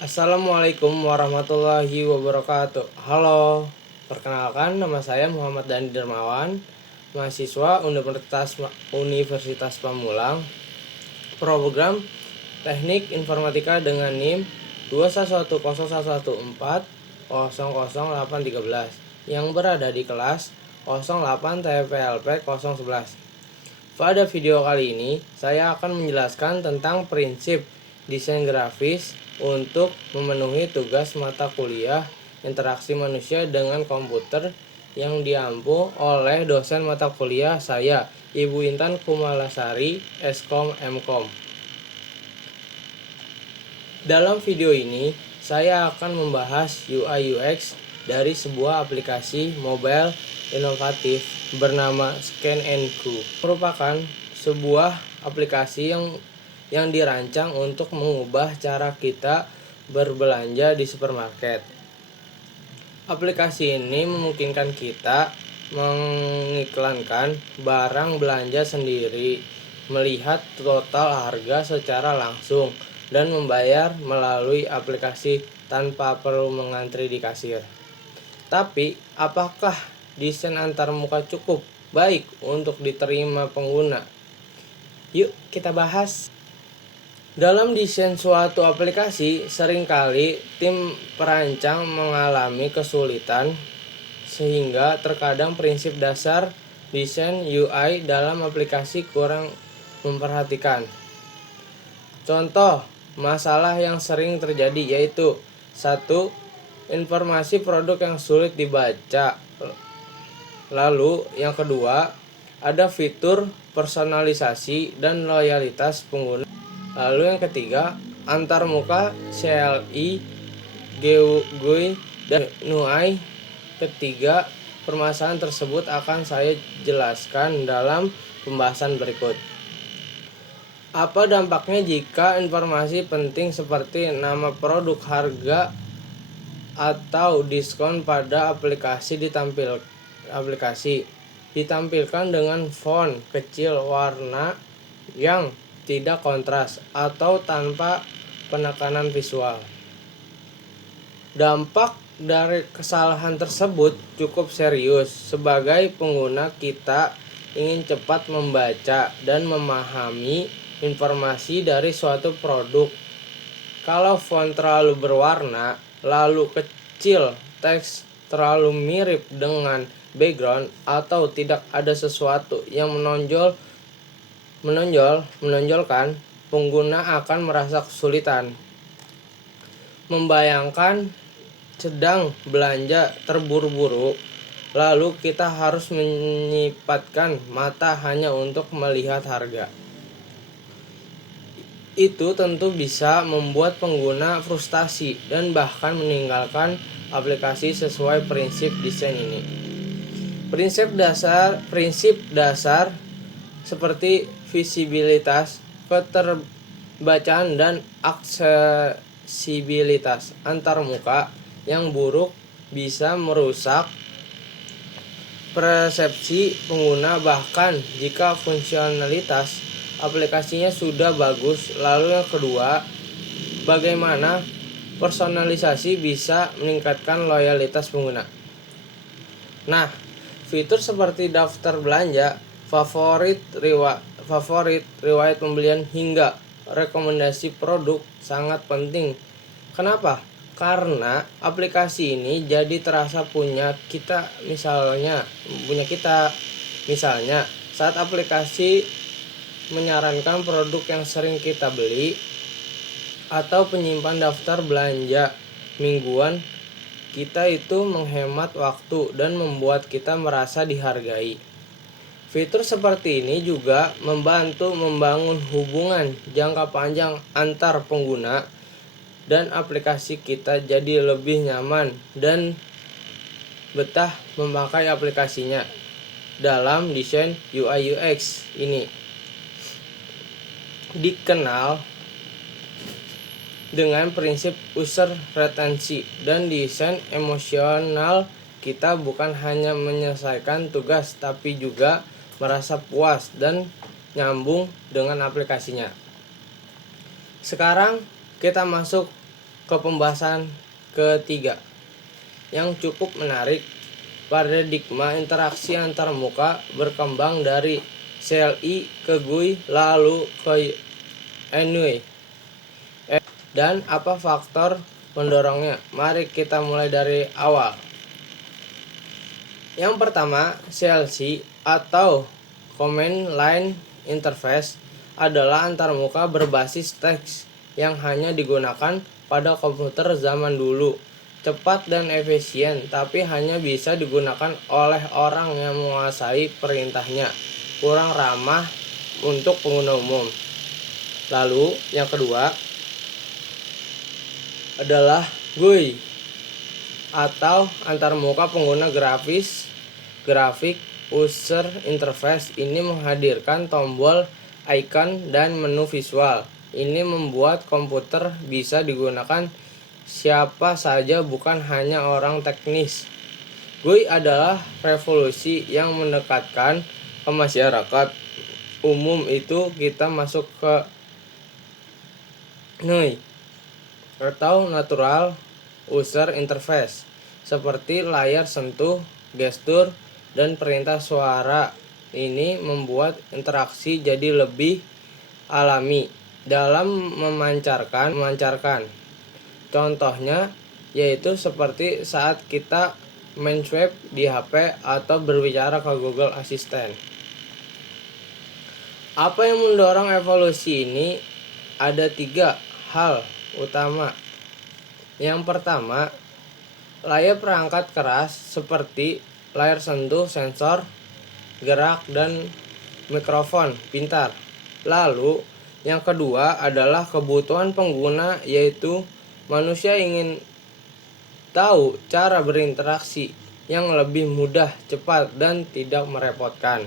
Assalamualaikum warahmatullahi wabarakatuh. Halo, perkenalkan nama saya Muhammad Dani Dermawan, mahasiswa Universitas Pamulang, program Teknik Informatika dengan NIM 2110114000813 yang berada di kelas 08 TPLP 011. Pada video kali ini, saya akan menjelaskan tentang prinsip desain grafis untuk memenuhi tugas mata kuliah interaksi manusia dengan komputer yang diampu oleh dosen mata kuliah saya, Ibu Intan Kumalasari, Eskom Mkom. Dalam video ini, saya akan membahas UI UX dari sebuah aplikasi mobile inovatif bernama Scan & Go. Merupakan sebuah aplikasi yang dirancang untuk mengubah cara kita berbelanja di supermarket. Aplikasi ini memungkinkan kita mengiklankan barang belanja sendiri, melihat total harga secara langsung, dan membayar melalui aplikasi tanpa perlu mengantri di kasir. Tapi, apakah desain antarmuka cukup baik untuk diterima pengguna? Yuk kita bahas. Dalam desain suatu aplikasi, seringkali tim perancang mengalami kesulitan sehingga terkadang prinsip dasar desain UI dalam aplikasi kurang memperhatikan. Contoh masalah yang sering terjadi yaitu 1. Informasi produk yang sulit dibaca. Lalu yang kedua, ada fitur personalisasi dan loyalitas pengguna. Lalu yang ketiga, antarmuka CLI, GUI, dan UI. Ketiga, permasalahan tersebut akan saya jelaskan dalam pembahasan berikut. Apa dampaknya jika informasi penting seperti nama produk, harga, atau diskon pada aplikasi ditampilkan dengan font kecil, warna yang tidak kontras, atau tanpa penekanan visual? Dampak dari kesalahan tersebut cukup serius. Sebagai pengguna, kita ingin cepat membaca dan memahami informasi dari suatu produk. Kalau font terlalu berwarna, lalu kecil, teks terlalu mirip dengan background, atau tidak ada sesuatu yang menonjolkan, pengguna akan merasa kesulitan. Membayangkan sedang belanja terburu-buru, lalu kita harus menyipatkan mata hanya untuk melihat harga. Itu tentu bisa membuat pengguna frustasi dan bahkan meninggalkan aplikasi sesuai prinsip desain ini. Prinsip dasar seperti visibilitas, keterbacaan, dan aksesibilitas antarmuka yang buruk bisa merusak persepsi pengguna bahkan jika fungsionalitas aplikasinya sudah bagus. Lalu yang kedua, bagaimana personalisasi bisa meningkatkan loyalitas pengguna? Nah, fitur seperti daftar belanja, favorit, riwayat pembelian, hingga rekomendasi produk sangat penting. Kenapa? Karena aplikasi ini jadi terasa punya kita. Misalnya, saat aplikasi menyarankan produk yang sering kita beli, atau penyimpan daftar belanja mingguan, kita itu menghemat waktu dan membuat kita merasa dihargai. Fitur seperti ini juga membantu membangun hubungan jangka panjang antar pengguna, dan aplikasi kita jadi lebih nyaman dan betah memakai aplikasinya. Dalam desain UI UX ini dikenal dengan prinsip user retensi dan desain emosional. Kita bukan hanya menyelesaikan tugas, tapi juga merasa puas dan nyambung dengan aplikasinya. Sekarang kita masuk ke pembahasan ketiga yang cukup menarik. Paradigma interaksi antarmuka berkembang dari CLI ke GUI lalu ke Anyway. Dan apa faktor mendorongnya? Mari kita mulai dari awal. Yang pertama, CLC atau Command Line Interface adalah antarmuka berbasis teks yang hanya digunakan pada komputer zaman dulu. Cepat dan efisien, tapi hanya bisa digunakan oleh orang yang menguasai perintahnya. Kurang ramah untuk pengguna umum. Lalu, yang kedua adalah GUI atau antarmuka pengguna grafik user interface. Ini menghadirkan tombol, icon, dan menu visual. Ini membuat komputer bisa digunakan siapa saja, bukan hanya orang teknis. GUI adalah revolusi yang mendekatkan ke masyarakat umum. Itu kita masuk ke NUI atau Natural User Interface, seperti layar sentuh, gestur, dan perintah suara. Ini membuat interaksi jadi lebih alami dalam memancarkan. Contohnya yaitu seperti saat kita main swipe di HP atau berbicara ke Google Assistant. Apa yang mendorong evolusi ini? Ada 3 hal utama. Yang pertama, layar perangkat keras seperti layar sentuh, sensor gerak, dan mikrofon pintar. Lalu, yang kedua adalah kebutuhan pengguna, yaitu manusia ingin tahu cara berinteraksi yang lebih mudah, cepat, dan tidak merepotkan.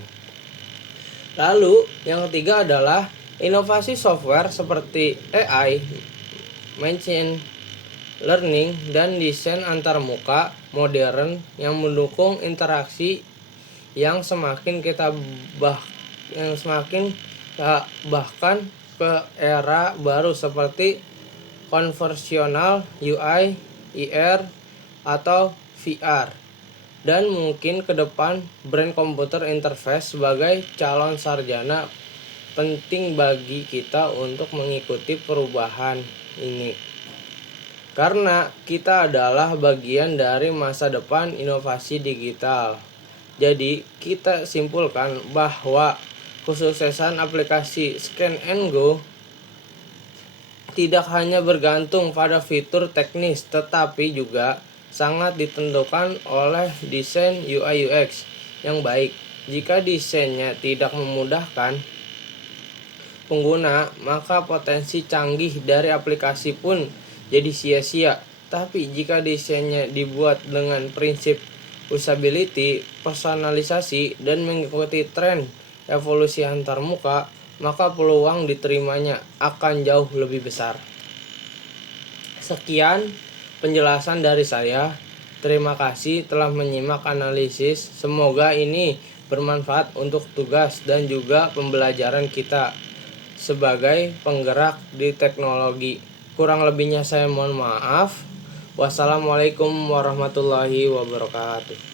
Lalu, yang ketiga adalah inovasi software seperti AI, machine learning, dan desain antarmuka modern yang mendukung interaksi yang semakin bahkan ke era baru seperti konversional UI, IR, atau VR. Dan mungkin ke depan brand computer interface sebagai calon sarjana penting bagi kita untuk mengikuti perubahan ini. Karena kita adalah bagian dari masa depan inovasi digital. Jadi kita simpulkan bahwa kesuksesan aplikasi Scan and Go tidak hanya bergantung pada fitur teknis, tetapi juga sangat ditentukan oleh desain UI UX yang baik. Jika desainnya tidak memudahkan pengguna, maka potensi canggih dari aplikasi pun jadi sia-sia. Tapi jika desainnya dibuat dengan prinsip usability, personalisasi, dan mengikuti tren evolusi antarmuka, maka peluang diterimanya akan jauh lebih besar. Sekian penjelasan dari saya. Terima kasih telah menyimak analisis. Semoga ini bermanfaat untuk tugas dan juga pembelajaran kita sebagai penggerak di teknologi. Kurang lebihnya saya mohon maaf. Wassalamualaikum warahmatullahi wabarakatuh.